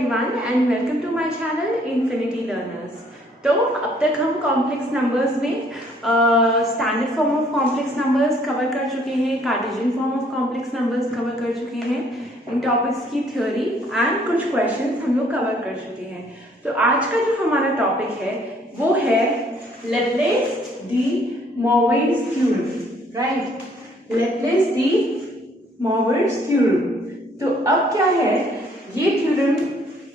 Everyone and welcome to my channel infinity learners. तो अब तक हम कॉम्प्लेक्स नंबर्स में standard form of complex numbers cover कर चुके हैं, Cartesian form of complex numbers cover कर चुके हैं, इन टॉपिक्स की थ्योरी एंड कुछ क्वेश्चंस हम लोग कवर कर चुके हैं। तो आज का जो हमारा टॉपिक है वो है Laplace de Moivre theorem, right? Laplace de Moivre theorem. तो अब क्या है ये थ्योरम,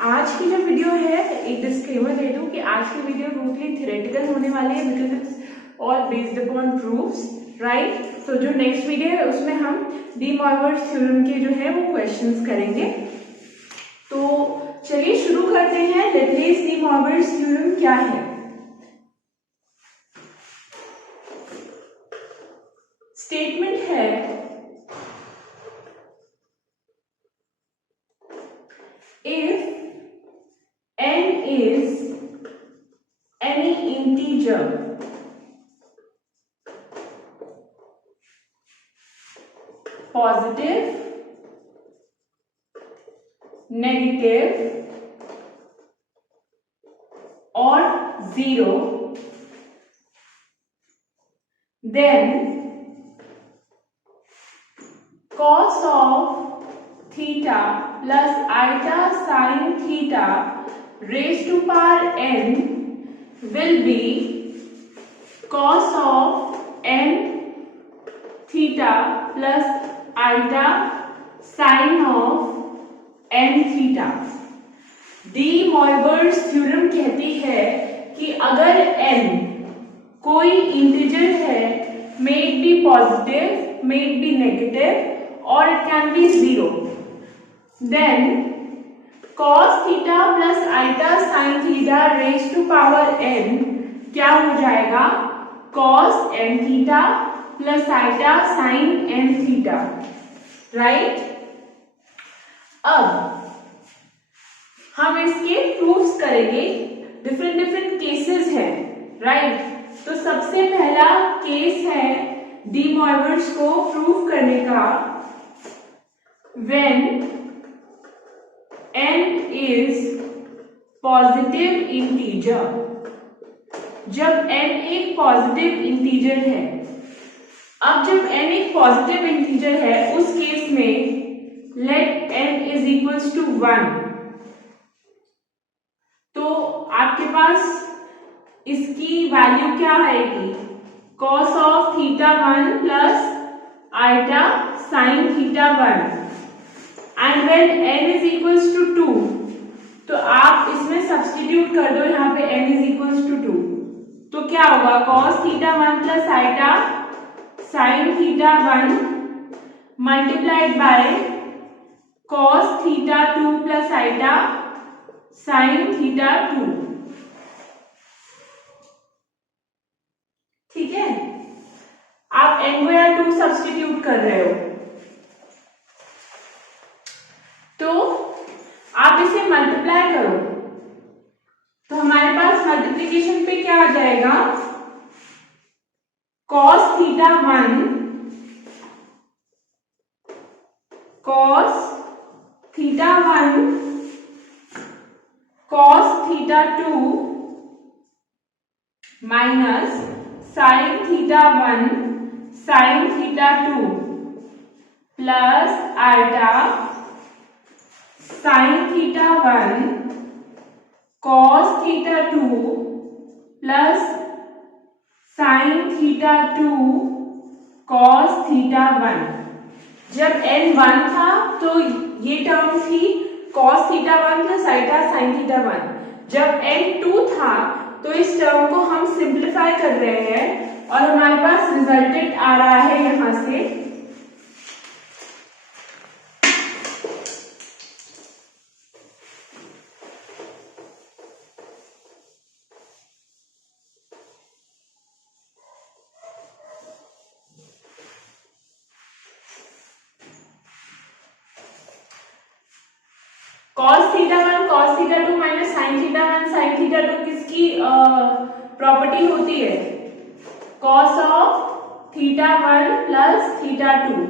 आज की जो वीडियो है, एक डिस्क्लेमर दे दूं कि आज की वीडियो टोटली थ्योरेटिकल होने वाले हैं because it's all based upon proofs, right? तो जो नेक्स्ट वीडियो है उसमें हम डी मोरविट्ज थ्योरम के जो है वो क्वेश्चंस करेंगे। तो चलिए शुरू करते हैं। लैप्लेस डी मोरविट्ज थ्योरम क्या है? स्टेटमेंट है if n is any integer positive, negative or zero, then cos of theta plus eta sin theta raised to power n will be cos of n theta plus eta sin of n theta। De Moivre theorem कहती है कि अगर n कोई integer है, may it be positive, may it be negative or it can be zero, then cos theta plus eta sin theta raised to power n क्या हो जाएगा? cos n theta plus eta sin n theta, right? अब हम इसके proofs करेंगे। Different cases हैं, right? तो सबसे पहला केस है डी मोरविट्ज को प्रूफ करने का, when n is positive integer. जब n एक पॉजिटिव इंटीजर है, अब जब n एक पॉजिटिव इंटीजर है उस केस में let n is equals to 1, तो आपके पास इसकी वैल्यू क्या आएगी? cos of theta 1 plus eta sin theta 1 and when n is equals to 2, तो आप इसमें सब्स्टिट्यूट कर दो यहाँ पे n इज इक्वल्स टू 2, तो क्या होगा? cos theta 1 plus eta sin theta 1 multiplied by cos theta 2 plus eta sin theta 2। ठीक है, आप n को या 2 सब्स्टिट्यूट कर रहे हो, तो आप इसे मल्टीप्लाई करो, तो हमारे पास मल्टीप्लिकेशन पे क्या आ जाएगा? cos theta 1 cos theta 1 cos theta 2 minus sin theta 1 sin theta 2 plus eta sin theta 1 cos theta 2 plus sin theta 2 cos theta 1। जब n 1 था तो ये टर्म थी cos theta 1 plus eta sin theta 1। जब n 2 था तो इस term को हम सिंप्लीफाई कर रहे हैं और हमारे पास रिजल्टेंट आ रहा है यहां से cos theta 1 cos theta 2 minus sin theta 1 sin theta 2 किसकी प्रॉपर्टी होती है? cos of theta 1 plus theta 2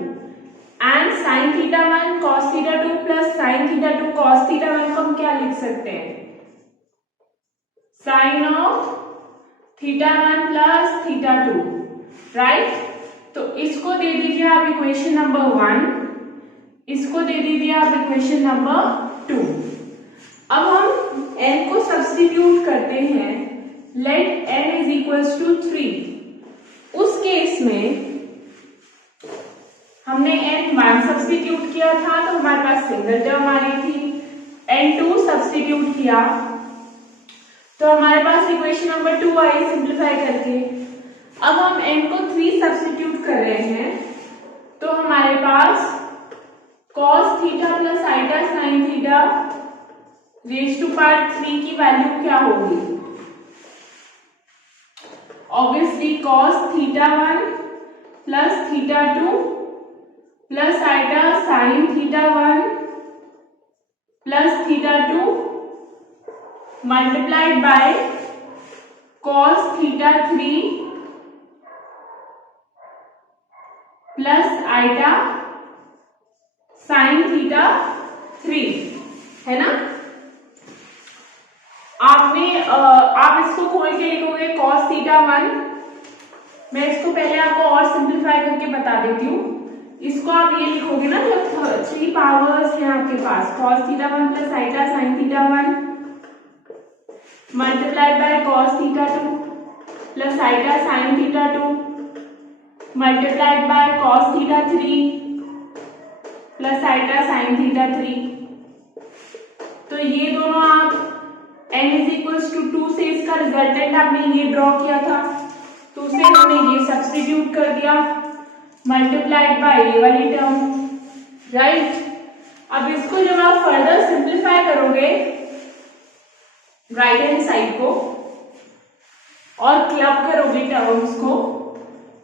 and sine theta 1 cos theta 2 plus sine theta 2 cos theta 1 को हम क्या लिख सकते हैं, sine of theta 1 plus theta 2, right. तो इसको दे दीजिए आप इक्वेशन नंबर 1, इसको दे दीजिए आप इक्वेशन नंबर 2। अब हम n को सब्स्टिट्यूट करते हैं, let n is equals to 3। उस केस में हमने n1 सब्स्टिट्यूट किया था तो हमारे पास सिंगल टर्म आ रही थी, n2 सब्स्टिट्यूट किया तो हमारे पास इक्वेशन नंबर 2 आई सिंप्लीफाई करके। अब हम n को 3 सब्स्टिट्यूट कर रहे हैं तो हमारे पास cos theta plus iota sine theta raise to power 3 की वैल्यू क्या होगी, obviously cos theta 1 plus theta 2 plus iota sine theta 1 plus theta 2 multiplied by cos theta 3 plus iota sine theta 3, है ना। आप इसको खोल के लिखोगे cos थीटा 1, मैं इसको पहले आपको और सिंप्लीफाई करके बता देती हूँ। इसको आप ये लिखोगे ना, जब 3 पावर्स हैं आपके पास, cos theta 1 plus iota sine theta 1 multiplied by cos theta 2 plus iota sine theta 2 multiplied by cos theta 3 plus iota sine theta 3। तो ये दोनों आप n इज इक्वल्स टू 2 से इसका रिजल्टेंट आपने ये ड्रॉ किया था तो उसे हमने ये सब्स्टिट्यूट कर दिया मल्टीप्लाइड बाय ये वाली टर्म, राइट। अब इसको जब आप फर्दर सिंप्लीफाई करोगे राइट हैंड साइड को और क्लब करोगे टर्म्स को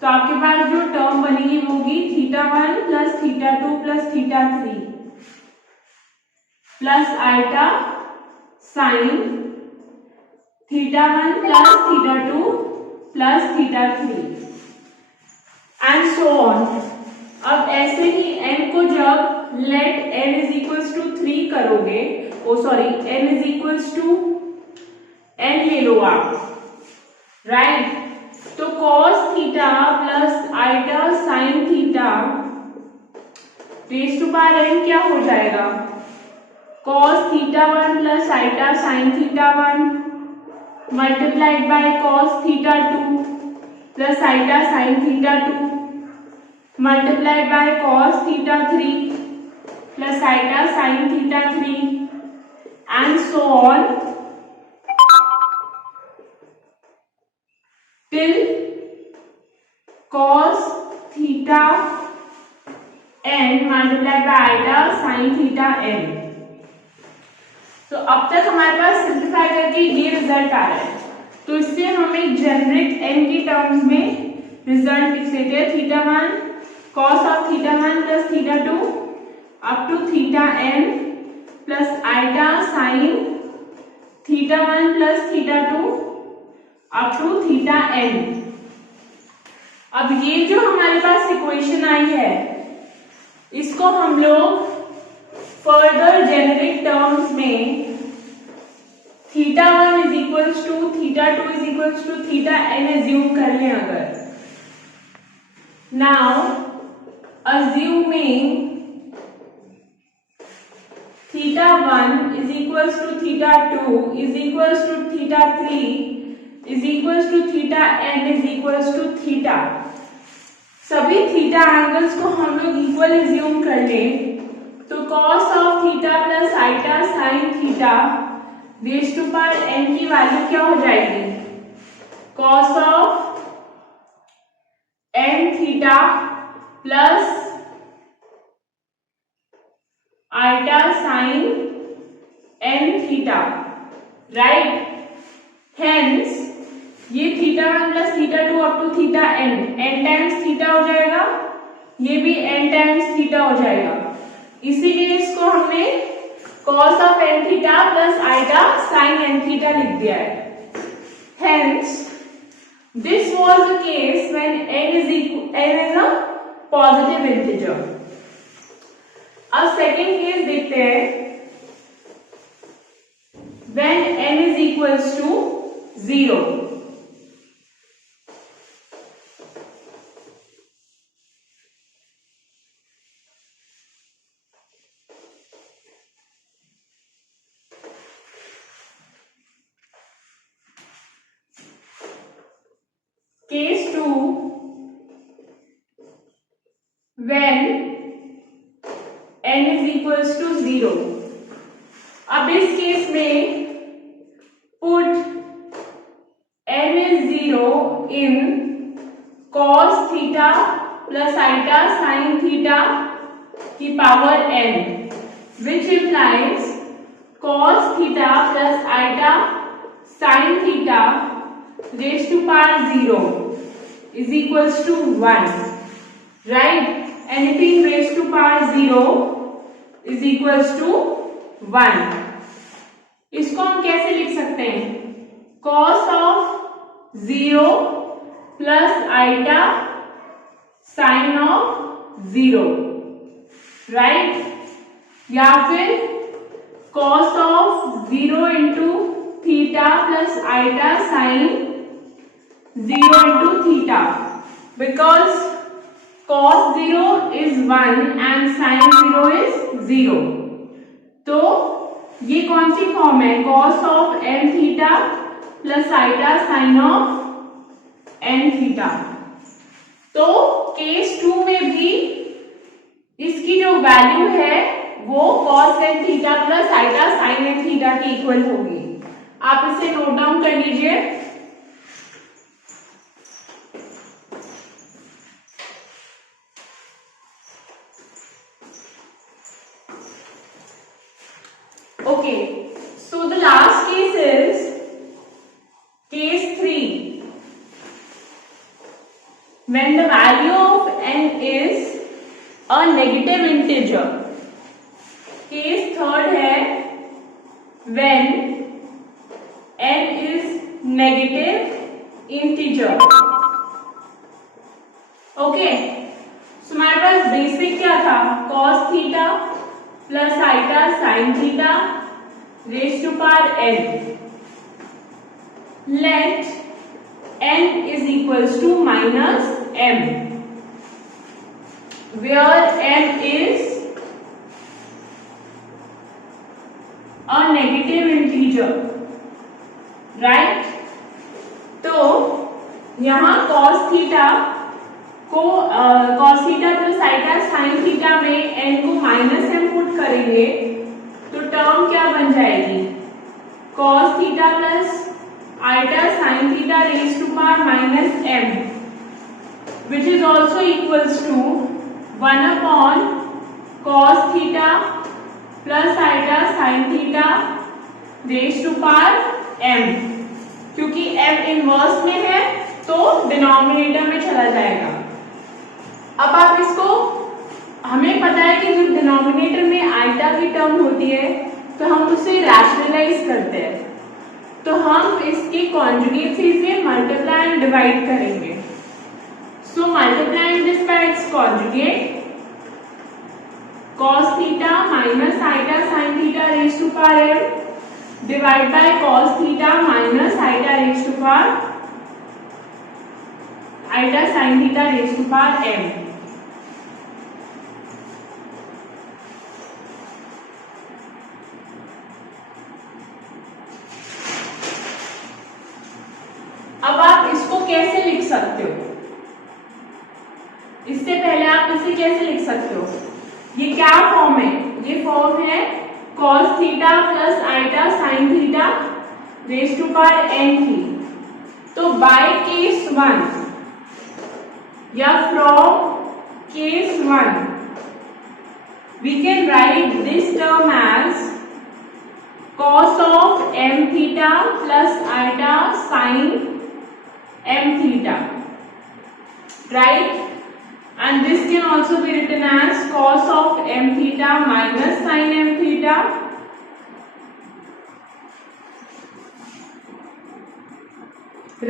तो आपके पास जो टर्म बनेगी वो होगी theta 1 plus theta 2 plus theta 3 plus iota sine theta 1 plus theta 2 plus theta 3 and so on. अब ऐसे ही n को जब let n is equals to 3 करोगे, n is equals to n ले लो आप, राइट। तो cos theta plus iota sine theta raise to power n क्या हो जाएगा, cos theta 1 plus iota sine theta 1 multiplied by cos theta 2 plus iota sine theta 2 multiplied by cos theta 3 plus iota sine theta 3 and so on till cos theta n multiplied by iota sine theta n। तो अब तक हमारे पास simplify करके ये result आ रहा है, तो इससे हम एक जेनरिक n की टर्म्स में रिजल्ट लिख लेते हैं, theta 1 cos of theta 1 plus theta 2 up to theta n plus iota sine theta 1 plus theta 2 up to theta n। अब ये जो हमारे पास इक्वेशन आई है इसको हम लोग फर्दर जेनेरिक टर्म्स में theta 1 is equals to theta 2 is equals to theta n assume कर लें अगर। Now assuming theta 1 is equals to theta 2 is equals to theta 3 is equals to theta n is equals to theta, सभी theta angles को हम लोग equal assume कर लें तो cos of theta plus iota sine theta raise to power n की value क्या हो जाएगी, cos of n theta plus iota sine n theta, right. Hence ये theta 1 plus theta 2 up to theta n times theta हो जाएगा, ये भी n times theta हो जाएगा, इसीलिए इसको हमने cos of n theta plus iota sine n theta लिख दिया है। Hence this was the case when n is a positive integer, अब सेकेंड केस देखते हैं, when n is equals to 0. Case 2, when n is equals to 0. अब इस case में put n is 0 in cos theta plus eta sin theta की power n, which implies cos theta plus eta sin theta raised to power 0 is equals to 1, right? Anything raised to power 0 is equals to 1. इसको हम कैसे लिख सकते हैं? cos of 0 plus eta sin of 0, right? या फिर cos of 0 into theta plus eta sin 0 into theta, because cos 0 is 1 and sin 0 is 0. तो ये कौन सी फॉर्म है? cos of n theta plus eta sin of n theta. तो case 2 में भी इसकी जो वैल्यू है वो cos n theta plus eta sin n theta के इक्वल होगी. आप इसे नोट डाउन कर लीजिए. Okay, so the last case is case 3, when the value of n is a negative integer. Case third है when n is negative integer. Okay, so हमारे पास basic क्या था? cos theta plus eta sin theta raised to power n. Let n is equals to minus m, where m is a negative integer, right? तो यहाँ cos theta को cos theta plus eta sin theta में n को minus m put करेंगे तो term क्या बन जाएगी? cos theta plus eta sin theta raised to power minus m, which is also equals to 1 upon cos theta plus eta sin theta raised to power m. क्योंकि m inverse में है तो denominator में चला जाएगा. अब आप इसको, हमें पता है कि जब डिनोमिनेटर में आइटा की टर्म होती है तो हम उसे रैशनलाइज करते हैं, तो हम इसके कॉन्जुगेट से इसे मल्टीप्लाई एंड डिवाइड करेंगे. So multiplying this by its conjugate, cos theta minus iota sin theta raised to power m divide by cos theta minus iota raised to power iota sin theta raised to power m. अब आप इसको कैसे लिख सकते हो? इससे पहले आप इसे कैसे लिख सकते हो? ये क्या फॉर्म है? ये फॉर्म है cos theta plus iota sin theta raised to power n थी. तो बाय केस 1 या from case 1 we can write this term as cos of m theta plus eta sin m theta, right? And this can also be written as cos of m theta minus sin m theta,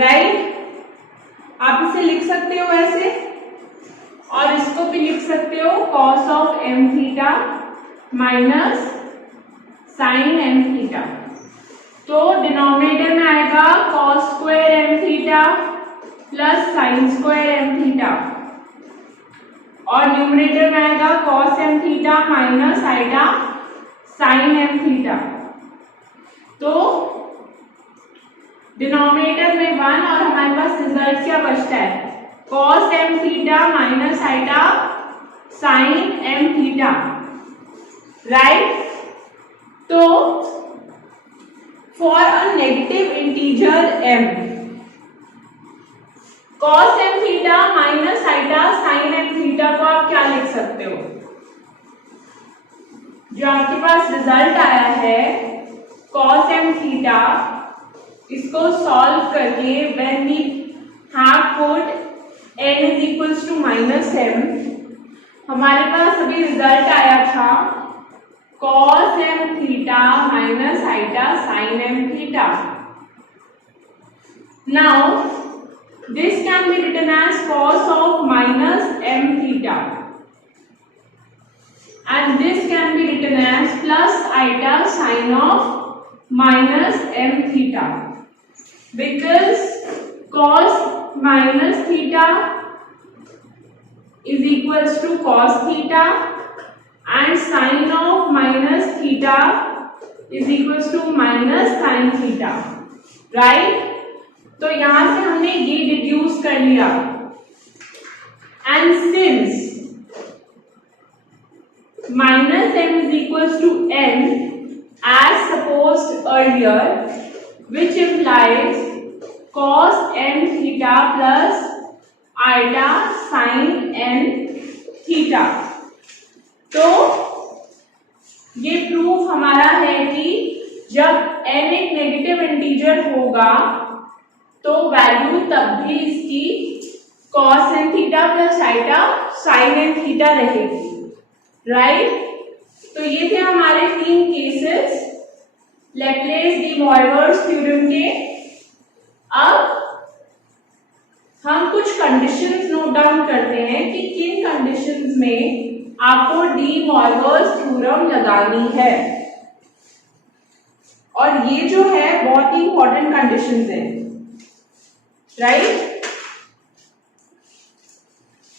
right? आप इसे लिख सकते हो ऐसे, और इसको भी लिख सकते हो cos of m theta minus sine m theta. तो डिनोमिनेटर में आएगा cos square m theta plus sine square m theta, और न्यूमरेटर में आएगा cos m theta minus iota sine m theta. तो डिनोमिनेटर में 1 और हमारे पास रिजल्ट क्या बचता है, cos m theta minus iota sine m theta, right. तो for a negative integer m, cos m theta minus iota sine m theta को आप क्या लिख सकते हो, जो आपके पास रिजल्ट आया है cos m थीटा, इसको सॉल्व करके when we have put n is equals to minus m, हमारे पास अभी रिजल्ट आया था cos m theta minus iota sine m theta. Now this can be written as cos of minus m theta, and this can be written as plus iota sin of minus m theta, because cos minus theta is equals to cos theta and sin of minus theta is equals to minus sin theta, right। तो यहां से हमने ये deduce कर लिया, and since minus m is equals to n as supposed earlier, which implies cos n theta plus iota sine n theta. तो ये proof हमारा है कि जब n एक नेगेटिव इंटीजर होगा तो वैल्यू तब भी इसकी cos n theta plus iota sin n theta रहेगी, राइट। तो ये थे हमारे 3 cases Laplace de Moivre's theorem के। अब हम कुछ कंडीशंस नोट डाउन करते हैं कि किन कंडीशंस में आपको डी मॉयवर्स थ्योरम लगानी है, और ये जो है बहुत ही इंपॉर्टेंट कंडीशंस है, राइट।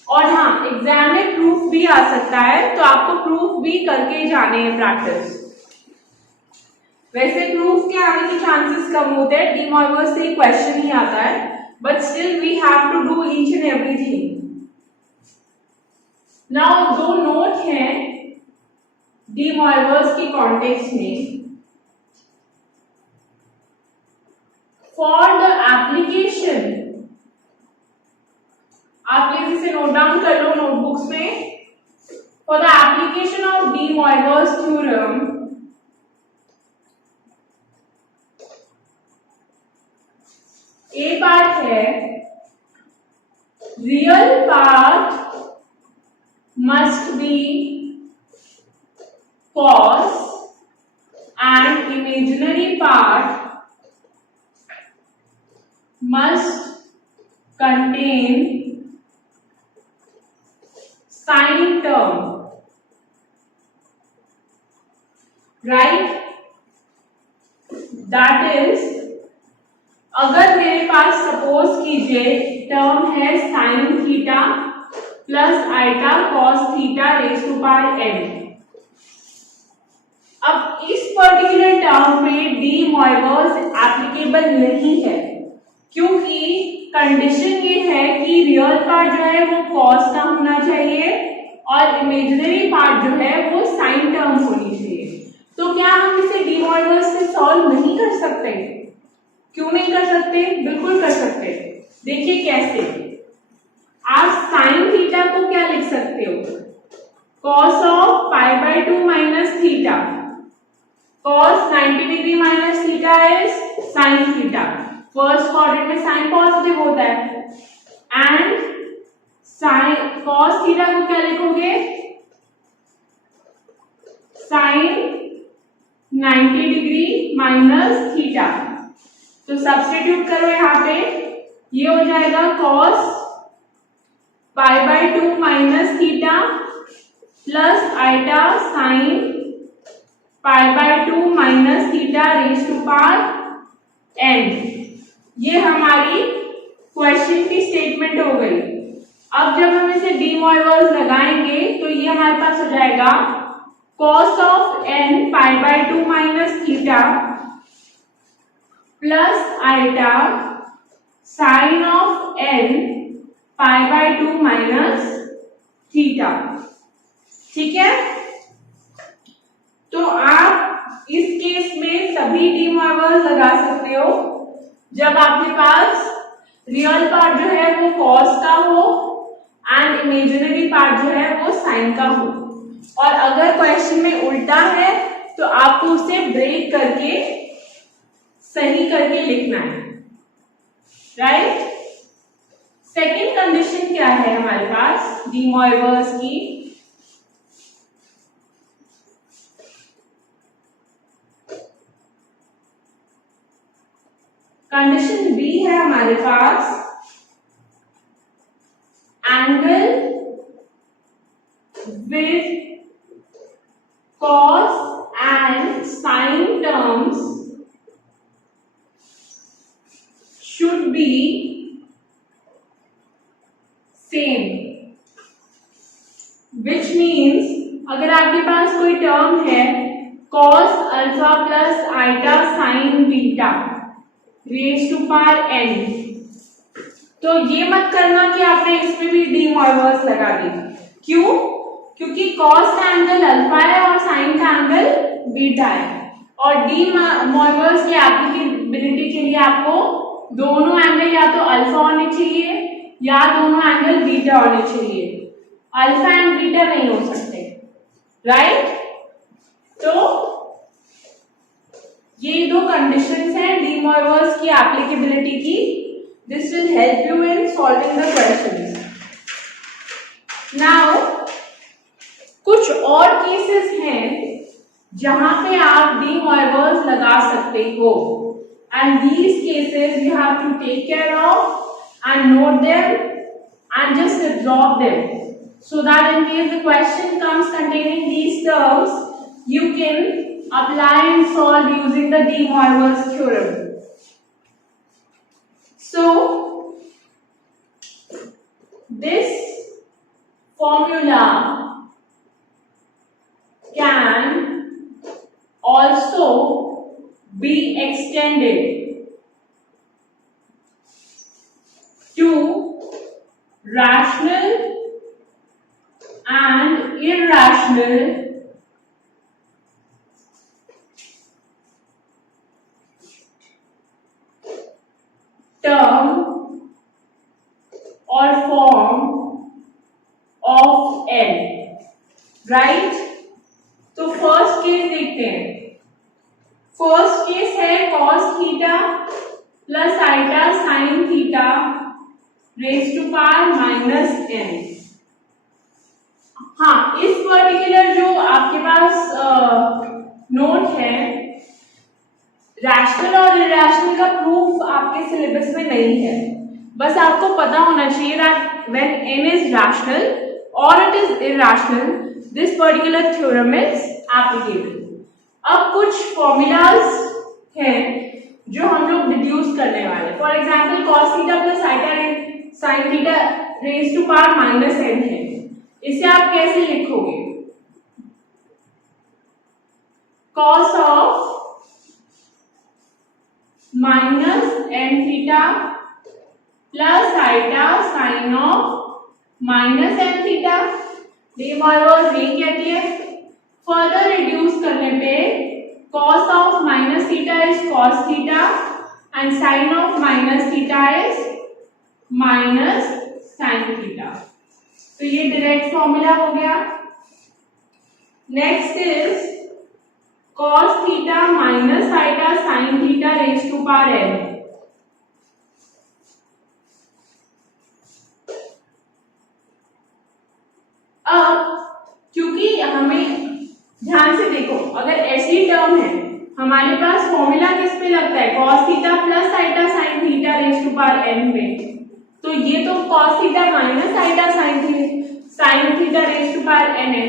और हाँ, एग्जाम में प्रूफ भी आ सकता है, तो आपको प्रूफ भी करके जाने हैं प्रैक्टिस। वैसे प्रूफ के आने के चांसेस कम होते हैं, डी मॉयवर्स से क्वेश्चन ही आता है, but still we have to do each and everything. Now 2 notes हैं डी मॉयवर्स के कॉन्टेक्स्ट में। फॉर द एप्लीकेशन, आप प्लीज इसे नोट डाउन कर लो नोटबुक्स में। For the application of de Moivre's theorem, a part है real part must be cos and imaginary part must contain sin term, right। that is, अगर मेरे पास suppose कीजिए टर्म है sin theta plus iota cos theta raise to power n। अब इस particular term पे de Moivre applicable नहीं है, क्योंकि कंडीशन ये है कि रियल पार्ट जो है वो cos का होना चाहिए और इमेजिनरी पार्ट जो है वो साइन टर्म होनी चाहिए। तो क्या हम इसे डी मॉयवर्स से सॉल्व नहीं कर सकते? क्यों नहीं कर सकते? बिल्कुल कर सकते। देखिए कैसे। आप साइन थीटा को क्या लिख सकते हो, cos of pi by 2 minus theta, cos 90 degree minus theta is sine theta, first quadrant में साइन पॉजिटिव होता है, एंड साइन cos थीटा को क्या लिखोगे, साइन 90 डिग्री माइनस थीटा। तो सब्स्टिट्यूट करो यहाँ पे, ये हो जाएगा cos pi by 2 minus theta plus iota sine π/2 minus theta raise to power n। ये हमारी क्वेश्चन की स्टेटमेंट हो गई। अब जब हम इसे डी मॉइवर्स लगाएंगे तो ये हमारे पास हो जाएगा cos of n π/2 minus theta plus iota sine of n π/2 minus theta. ठीक है, तो आप इस केस में सभी डी मॉइवर्स लगा सकते हो जब आपके पास रियल पार्ट जो है वो cos का हो एंड इमेजिनरी पार्ट जो है वो साइन का हो। और अगर क्वेश्चन में उल्टा है तो आपको उसे ब्रेक करके सही करके लिखना है, राइट। सेकेंड कंडीशन क्या है हमारे पास डी मॉइवर्स की? कंडीशन बी है हमारे पास angle with cos and sin terms should be same, which means अगर आपके पास कोई टर्म है cos alpha plus iota sine beta raise to power n, तो ये मत करना कि आपने इसमें भी डी मॉइवर्स लगा दी। क्यों? क्योंकि cos का एंगल अल्फा है और साइन का एंगल बीटा है, और डी मॉइवर्स की एप्लीकेबिलिटी के लिए आपको दोनों एंगल या तो अल्फा होने चाहिए या दोनों एंगल बीटा होने चाहिए। अल्फा एंड बीटा नहीं हो सकते, राइट। तो ये दो कंडीशंस हैं डी मॉइवर्स की एप्लीकेबिलिटी की। This will help you in solving the questions. Now कुछ और केसेस हैं जहां पे आप डी मॉइवर्स लगा सकते हो, and these cases you have to take care of and note them and just absorb them so that in case the question comes containing these terms you can apply and solve using the de Moivre's theorem. So this formula can also be extended to rational and irrational term or form of n, right? तो first case देखते हैं। First case है cos theta plus iota sine theta raise to power minus n। हाँ, इस particular जो आपके पास note है, रैशनल और इरैशनल का प्रूफ आपके सिलेबस में नहीं है। बस आपको पता होना चाहिए that when n is rational or it is irrational, this particular theorem is applicable. अब कुछ फॉर्मूलाज हैं जो हम लोग डिड्यूस करने वाले हैं। For example cos theta plus iota sine theta raise to power minus n है, इसे आप कैसे लिखोगे? cos of minus n theta plus iota sine of minus n theta. De Moivre's यही कहती है। फर्दर रिड्यूस करने पे cos of minus theta is cos theta and sine of minus theta is minus sine theta. तो ये direct formula हो गया। Next is cos theta minus iota sine theta raise to power n। अब क्योंकि हमें ध्यान से देखो, अगर ऐसी टर्म है हमारे पास फॉर्मूला किस पे लगता है? cos theta plus iota sine theta raise to power n पे। तो ये तो cos theta minus iota sine theta raise to power n है।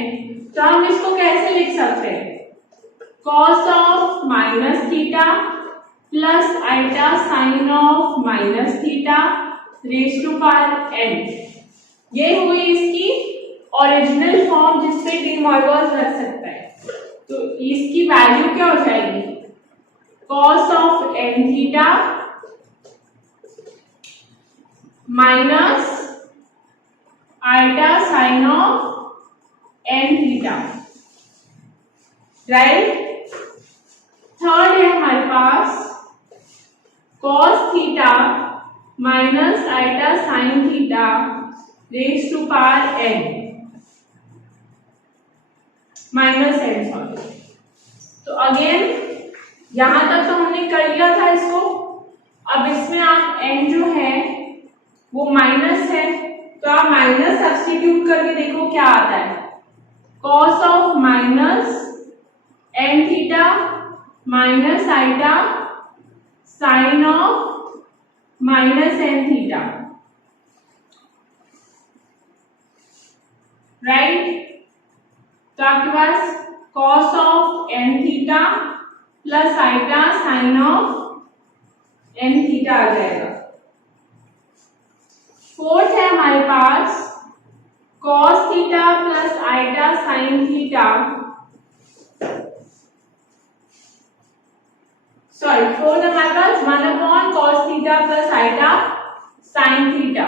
तो हम इसको कैसे लिख सकते हैं? cos of minus theta plus eta sin of minus theta raised to power n। ये हुई इसकी ओरिजिनल फॉर्म जिसपे डी मॉर्गन रख सकता है। तो इसकी वैल्यू क्या हो जाएगी, cos of n theta minus eta sin of n theta, right. Third है हमारे पास cos theta minus eta sin थीटा raise to power n minus n, sorry. तो अगेन यहां तक तो हमने कर लिया था इसको। अब इसमें आप n जो है वो माइनस है, तो आप माइनस सब्स्टिट्यूट करके देखो क्या आता है। cos of minus n theta minus iota sine of minus n theta, right. तो आपके पास cos of n theta plus iota sine of n theta आ जाएगा। फोर्थ है हमारे पास cos theta plus iota sine theta, sorry fourth हमारे पास 1/cos theta plus iota sine theta.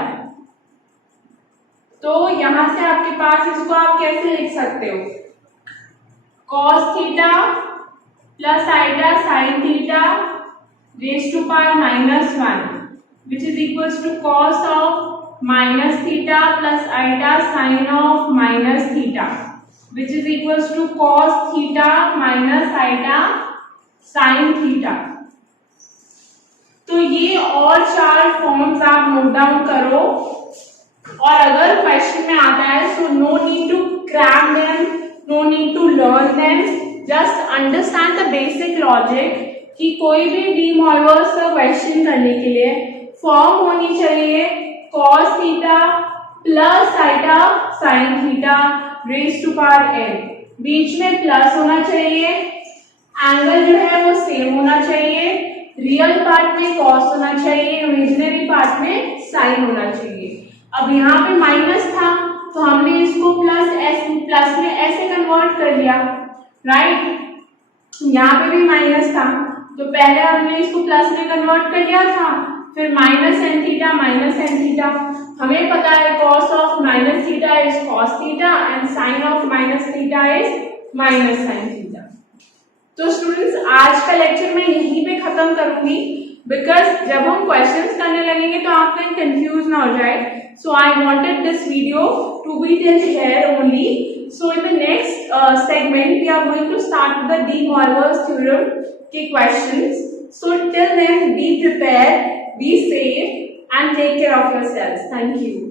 तो यहां से आपके पास इसको आप कैसे लिख सकते हो, cos theta plus iota sine theta raise to power -1 which is equals to cos of minus theta plus iota sine of minus theta which is equals to cos theta minus iota sine theta. तो ये और चार forms आप note down करो, और अगर question में आता है so no need to cram them, no need to learn them, just understand the basic logic कि कोई भी डी मॉर्गन का क्वेश्चन करने के लिए फॉर्म होनी चाहिए cos theta plus iota sine theta raise to power n, बीच में प्लस होना चाहिए, एंगल जो है वो सेम होना चाहिए, रियल पार्ट में cos होना चाहिए, इमेजिनरी पार्ट में साइन होना चाहिए। अब यहाँ पे माइनस था तो हमने इसको प्लस में ऐसे कन्वर्ट कर लिया, राइट। यहाँ पे भी माइनस था तो पहले हमने इसको प्लस में कन्वर्ट कर लिया था, फिर minus n theta minus n theta. हमें पता है cos of minus theta is cos theta and sine of minus theta is minus sine theta. तो स्टूडेंट्स आज का लेक्चर मैं यहीं पे खत्म करूंगी, बिकॉज जब हम क्वेश्चंस करने लगेंगे तो आप कहीं कंफ्यूज ना हो जाए। So I wanted this video to be till here only. So in the next segment we are going to start the De Morgan theorem के questions. So till then be prepared, be safe and take care of yourselves. Thank you.